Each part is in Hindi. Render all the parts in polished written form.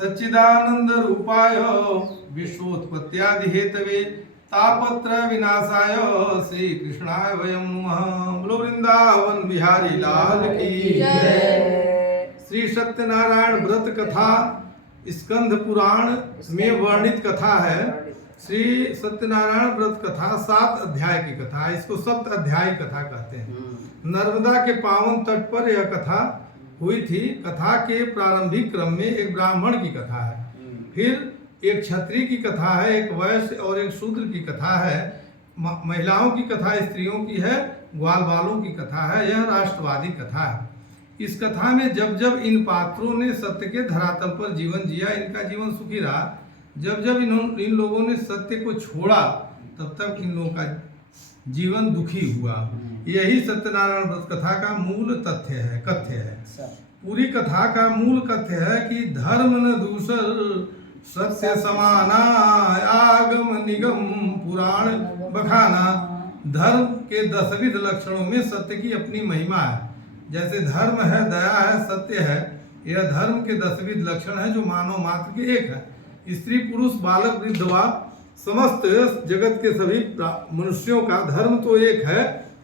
सच्चिदानंद रूपाय विश्वोत्पत्त्यादि हेतवे तापत्र विनाशाय श्री कृष्णाय वयं नमः। बोलो वृंदावन बिहारी लाल की जय। श्री सत्यनारायण व्रत कथा स्कंद पुराण में वर्णित कथा है। श्री सत्यनारायण व्रत कथा 7 अध्याय की कथा है। इसको सप्त अध्याय कथा कहते हैं। नर्मदा के पावन तट पर यह कथा हुई थी। कथा के प्रारंभिक क्रम में एक ब्राह्मण की कथा है, फिर एक क्षत्रिय की कथा है, एक वैश्य और एक शूद्र की कथा है, महिलाओं की कथा स्त्रियों की है, ग्वाल बालों की कथा है। यह राष्ट्रवादी कथा है। इस कथा में जब जब इन पात्रों ने सत्य के धरातल पर जीवन जिया, इनका जीवन सुखी रहा। जब जब इन लोगों ने सत्य को छोड़ा, तब तक इन लोगों का जीवन दुखी हुआ। यही सत्यनारायण व्रत कथा का मूल कथ्य है। पूरी कथा का मूल कथ्य है कि धर्म न दूसर सत्य समाना, आगम निगम पुराण बखाना। धर्म के 10 विध लक्षणों में सत्य की अपनी महिमा है। जैसे धर्म है, दया है, सत्य है, यह धर्म के 10 विध लक्षण है जो मानव मात्र के एक है। स्त्री पुरुष बालक वृद्धवा समस्त जगत के सभी मनुष्यों का धर्म तो एक है,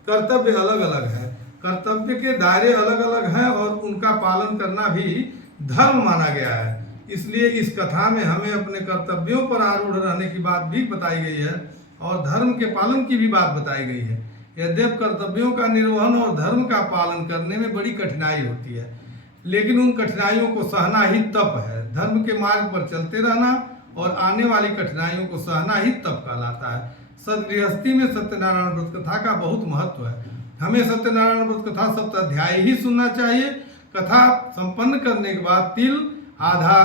कर्तव्य अलग अलग है। कर्तव्य के दायरे अलग अलग हैं और उनका पालन करना भी धर्म माना गया है। इसलिए इस कथा में हमें अपने कर्तव्यों पर आरूढ़ रहने की बात भी बताई गई है और धर्म के पालन की भी बात बताई गई है। यद्यप कर्तव्यों का निर्वहन और धर्म का पालन करने में बड़ी कठिनाई होती है, लेकिन उन कठिनाइयों को सहना ही तप है। धर्म के मार्ग पर चलते रहना और आने वाली कठिनाइयों को सहना ही तप कहलाता है। सदगृहस्थी में सत्यनारायण व्रत कथा का बहुत महत्व है। हमें सत्यनारायण व्रत कथा 7 अध्याय ही सुनना चाहिए। कथा संपन्न करने के बाद तिल आधा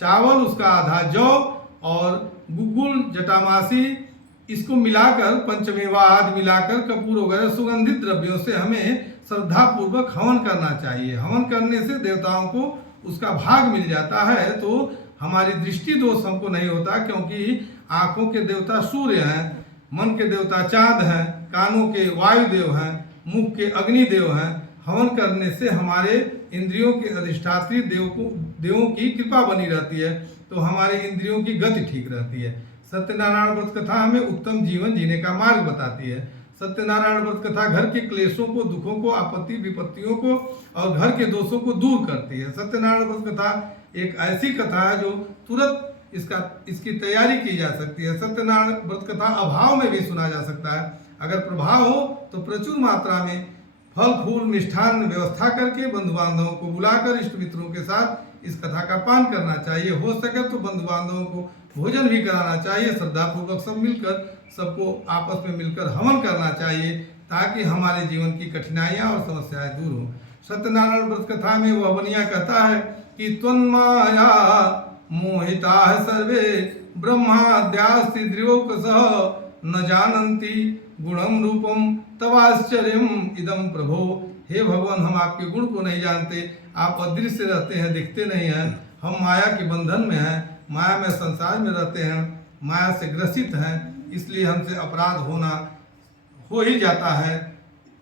चावल, उसका आधा जौ और गुग्गुल जटामासी, इसको मिलाकर पंचमेवा आदि मिलाकर कपूर वगैरह सुगंधित द्रव्यों से हमें श्रद्धा पूर्वक हवन करना चाहिए। हवन करने से देवताओं को उसका भाग मिल जाता है, तो हमारी दृष्टि दोष हमको नहीं होता, क्योंकि आंखों के देवता सूर्य हैं, मन के देवता चांद हैं, कानों के वायुदेव हैं, मुख के अग्निदेव हैं। हवन करने से हमारे इंद्रियों के अधिष्ठात्री देवों की कृपा बनी रहती है, तो हमारे इंद्रियों की गति ठीक रहती है। सत्यनारायण व्रत कथा हमें उत्तम जीवन जीने का मार्ग बताती है। सत्यनारायण व्रत कथा घर के क्लेशों को, दुखों को, आपत्ति विपत्तियों को और घर के दोषों को दूर करती है। सत्यनारायण व्रत कथा एक ऐसी कथा है जो तुरंत इसकी तैयारी की जा सकती है। सत्यनारायण व्रत कथा अभाव में भी सुना जा सकता है। अगर प्रभाव हो तो प्रचुर मात्रा में फल फूल मिष्ठान व्यवस्था करके बंधु बांधवों को बुलाकर इष्ट मित्रों के साथ इस कथा का पान करना चाहिए। हो सके तो बंधु बांधवों को भोजन भी कराना चाहिए। श्रद्धा पूर्वक सब मिलकर, सबको आपस में मिलकर हवन करना चाहिए, ताकि हमारे जीवन की कठिनाइयाँ और समस्याएं दूर हों। सत्यनारायण व्रत कथा में वह बनिया कहता है कि त्वन्माया मोहिता सर्वे ब्रह्माद्यास्ति द्रियोकसः न जानन्ति गुणम रूपम तवाश्चर्यम इदम प्रभो। हे भगवान, हम आपके गुण को नहीं जानते। आप अदृश्य रहते हैं, दिखते नहीं हैं। हम माया के बंधन में हैं, माया में संसार में रहते हैं, माया से ग्रसित हैं, इसलिए हमसे अपराध हो ही जाता है।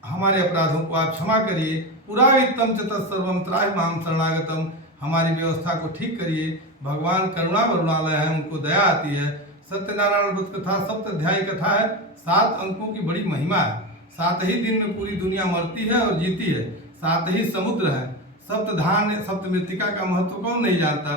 हमारे अपराधों को आप क्षमा करिए। पुरावित्तम च तत्सर्वम त्राहि माम शरणागतम। हमारी व्यवस्था को ठीक करिए। भगवान करुणा वरुणालय है, उनको दया आती है। सत्यनारायण व्रत कथा 7 अध्याय कथा है। 7 अंकों की बड़ी महिमा है। 7 ही दिन में पूरी दुनिया मरती है और जीती है। 7 ही समुद्र है। सप्तधान्य सप्त मृत्तिका का महत्व कौन नहीं जानता।